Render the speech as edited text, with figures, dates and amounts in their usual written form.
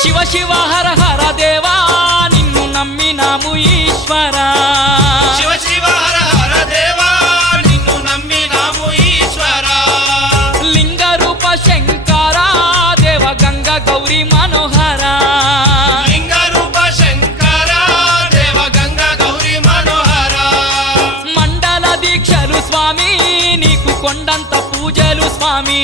శివ శివ హర హర దేవా నిన్ను నమ్మినాము ఈశ్వరా శివ శివ హర హర దేవా నిన్ను నమ్మినాము ఈశ్వరా లింగ రూప శంకరా దేవ గంగ గౌరీ మనోహరా లింగ రూప శంకరా దేవ గంగ గౌరీ మనోహరా మండల దీక్షలు స్వామి నీకు కొండంత పూజలు స్వామి